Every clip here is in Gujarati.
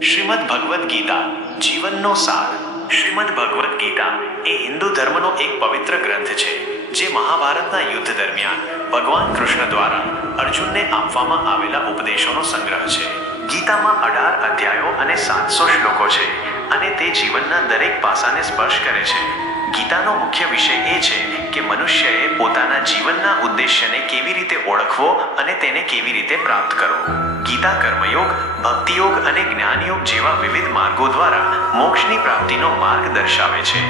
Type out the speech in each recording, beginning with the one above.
શ્રીમદ ભગવદ્ ગીતા જીવનનો સાર. શ્રીમદ ભગવદ્ ગીતા એ હિન્દુ ધર્મનો એક પવિત્ર ગ્રંથ છે જે મહાભારતના યુદ્ધ દરમિયાન ભગવાન કૃષ્ણ દ્વારા અર્જુનને આપવામાં આવેલા ઉપદેશોનો સંગ્રહ છે. ગીતામાં 18 અધ્યાયો અને 700 શ્લોકો છે અને તે જીવનના દરેક પાસાને સ્પર્શ કરે છે. ગીતાનો મુખ્ય વિષય એ છે કે મનુષ્યએ પોતાના જીવનના ઉદ્દેશ્યને કેવી રીતે ઓળખવો અને તેને કેવી રીતે પ્રાપ્ત કરવો. ગીતા કર્મયોગ, ભક્તિયોગ અને જ્ઞાનયોગ જેવા વિવિધ માર્ગો દ્વારા મોક્ષની પ્રાપ્તિનો માર્ગ દર્શાવે છે.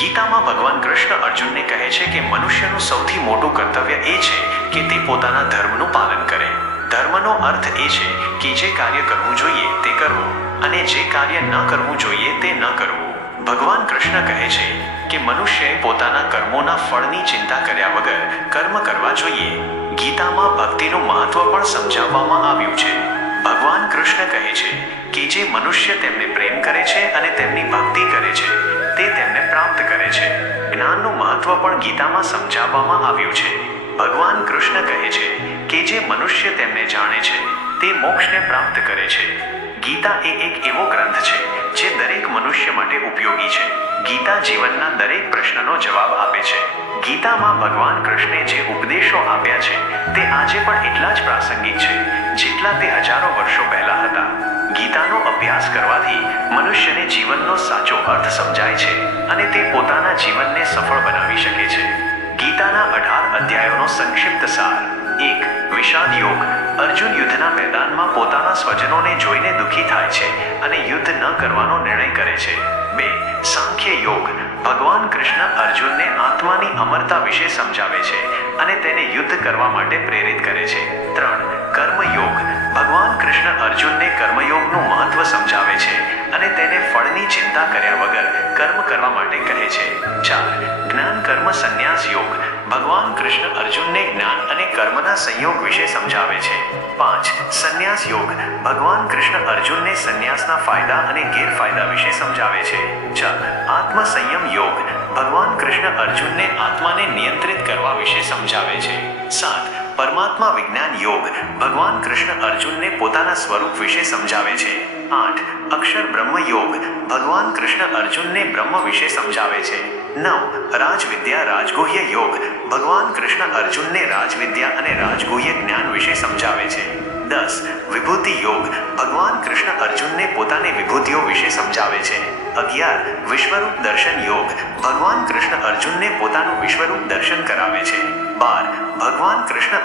ગીતામાં ભગવાન કૃષ્ણ અર્જુનને કહે છે કે મનુષ્યનું સૌથી મોટું કર્તવ્ય એ છે કે તે પોતાના ધર્મનું પાલન કરે. ધર્મનો અર્થ એ છે કે જે કાર્ય કરવું જોઈએ તે કરવું અને જે કાર્ય ન કરવું જોઈએ તે ન કરવું. ભગવાન કૃષ્ણ કહે છે કે મનુષ્યએ પોતાના કર્મોના ફળની ચિંતા કર્યા વગર કર્મ કરવા જોઈએ. ગીતામાં ભક્તિનું મહત્વ પણ સમજાવવામાં આવ્યું છે. ભગવાન કૃષ્ણ કહે છે કે જે મનુષ્ય તેમને પ્રેમ કરે છે અને તેમની ભક્તિ કરે છે તે તેમને પ્રાપ્ત કરે છે. જ્ઞાનનું મહત્વ પણ ગીતામાં સમજાવવામાં આવ્યું છે. ભગવાન કૃષ્ણ કહે છે કે જે મનુષ્ય તેમને જાણે છે તે મોક્ષને પ્રાપ્ત કરે છે. ગીતા એ એક એવો ગ્રંથ છે જે દરેક મનુષ્ય માટે ઉપયોગી છે. ગીતા જીવનના દરેક પ્રશ્નનો જવાબ આપે છે. ગીતામાં ભગવાન કૃષ્ણે જે ઉપદેશો આપ્યા છે તે આજે પણ એટલા જ પ્રાસંગિક છે જેટલા તે હજારો વર્ષો પહેલા હતા. ગીતાનો અભ્યાસ કરવાથી મનુષ્યને જીવનનો સાચો અર્થ સમજાય છે અને તે પોતાના જીવનને સફળ બનાવી શકે છે. ગીતાના 18 અધ્યાયોનો સંક્ષિપ્ત સાર. 1. વિષાદ યોગ. અર્જુન યુદ્ધના મેદાનમાં પોતાના સ્વજનોને જોઈને દુઃખી થાય છે અને યુદ્ધ ન કરવાનો નિર્ણય કરે છે. 2. સાંખ્ય યોગ. ભગવાન કૃષ્ણ અર્જુનને આત્માની અમરતા વિશે સમજાવે છે અને તેને યુદ્ધ કરવા માટે પ્રેરિત કરે છે. 3. કર્મયોગ. ભગવાન કૃષ્ણ અર્જુનને કર્મયોગનું મહત્વ સમજાવે છે અને તેને ફળની ચિંતા કર્યા વગર કર્મ કરવા માટે કહે છે. 4. જ્ઞાન કર્મ સંન્યાસ યોગ. ભગવાન કૃષ્ણ અર્જુનને જ્ઞાન અને કર્મના સંયોગ વિશે સમજાવે છે. 5. સંન્યાસ યોગ. ભગવાન કૃષ્ણ અર્જુનને સંન્યાસના ફાયદા અને ગેરફાયદા વિશે સમજાવે છે. 6. આત્મ સંયમ યોગ. ભગવાન કૃષ્ણ અર્જુનને આત્માને નિયંત્રિત કરવા વિશે સમજાવે છે. 7. પરમાત્મા વિજ્ઞાન યોગ. ભગવાન કૃષ્ણ અર્જુનને પોતાના સ્વરૂપ વિશે સમજાવે છે. 8. અક્ષર બ્રહ્મ યોગ. ભગવાન કૃષ્ણ અર્જુનને બ્રહ્મ વિશે સમજાવે છે. 9. રાજવિદ્યા રાજગુહ્ય યોગ. ભગવાન કૃષ્ણ અર્જુનને રાજવિદ્યા અને રાજગુહ્ય જ્ઞાન વિશે સમજાવે છે. 10. વિભૂતિ યોગ. ભગવાન કૃષ્ણ અર્જુનને પોતાની વિભૂતિઓ વિશે સમજાવે છે. 11. વિશ્વરૂપ દર્શન યોગ. ભગવાન કૃષ્ણ અર્જુનને પોતાનું વિશ્વરૂપ દર્શન કરાવે છે. 12. ભગવાન કૃષ્ણ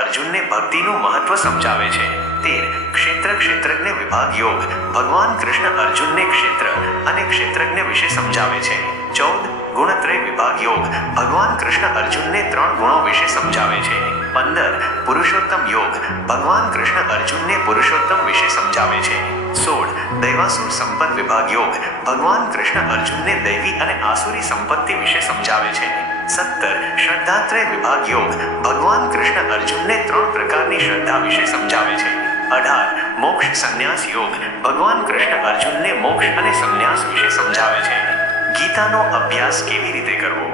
અર્જુનને ભક્તિનું મહત્વ સમજાવે છે. 13. ક્ષેત્રજ્ઞ વિભાગ યોગ. ભગવાન કૃષ્ણ અર્જુનને ક્ષેત્ર અને ક્ષેત્રજ્ઞ વિશે સમજાવે છે. 14. ગુણત્રય વિભાગ યોગ. ભગવાન કૃષ્ણ અર્જુનને 3 ગુણો વિશે સમજાવે છે. 15. પુરુષોત્તમ યોગ. ભગવાન કૃષ્ણ અર્જુનને પુરુષોત્તમ વિશે સમજાવે છે. 16. દૈવાસુર સંપદ વિભાગ યોગ. ભગવાન કૃષ્ણ અર્જુનને દૈવી અને આસુરી સંપત્તિ વિશે સમજાવે છે. 17. શ્રદ્ધાત્રય વિભાગ યોગ. ભગવાન કૃષ્ણ અર્જુનને 3 પ્રકારની શ્રદ્ધા વિશે સમજાવે છે. 18. મોક્ષ સંન્યાસ યોગ. ભગવાન કૃષ્ણ અર્જુનને મોક્ષ અને સંન્યાસ વિશે સમજાવે છે. ગીતાનો અભ્યાસ કેવી રીતે કરવો?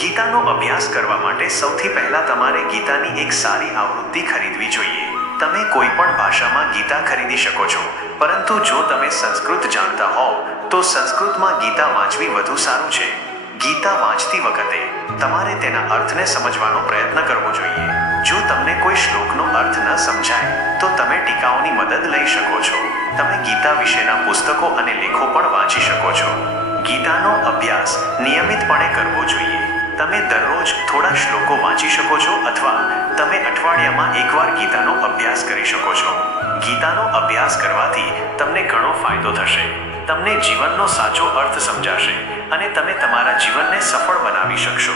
ગીતાનો અભ્યાસ કરવા માટે સૌથી પહેલા તમારે ગીતાની એક સારી આવૃત્તિ ખરીદવી જોઈએ. તમે કોઈ પણ ભાષામાં ગીતા ખરીદી શકો છો, પરંતુ જો તમે સંસ્કૃત જાણતા હોવ તો સંસ્કૃતમાં ગીતા વાંચવી વધુ સારું છે. ગીતા વાંચતી વખતે તમારે તેના અર્થને સમજવાનો પ્રયત્ન કરવો જોઈએ. જો તમને કોઈ શ્લોકનો અર્થ ન સમજાય તો તમે ટીકાઓની મદદ લઈ શકો છો. તમે ગીતા વિશેના પુસ્તકો અને લેખો પણ વાંચી શકો છો. ગીતાનો અભ્યાસ નિયમિતપણે કરવો જોઈએ. તમે દરરોજ થોડા શ્લોકો વાંચી શકો છો અથવા તમે અઠવાડિયામાં એકવાર ગીતાનો અભ્યાસ કરી શકો છો. ગીતાનો અભ્યાસ કરવાથી તમને ઘણો ફાયદો થશે. તમને જીવનનો સાચો અર્થ સમજાશે અને તમે તમારા જીવનને સફળ બનાવી શકશો.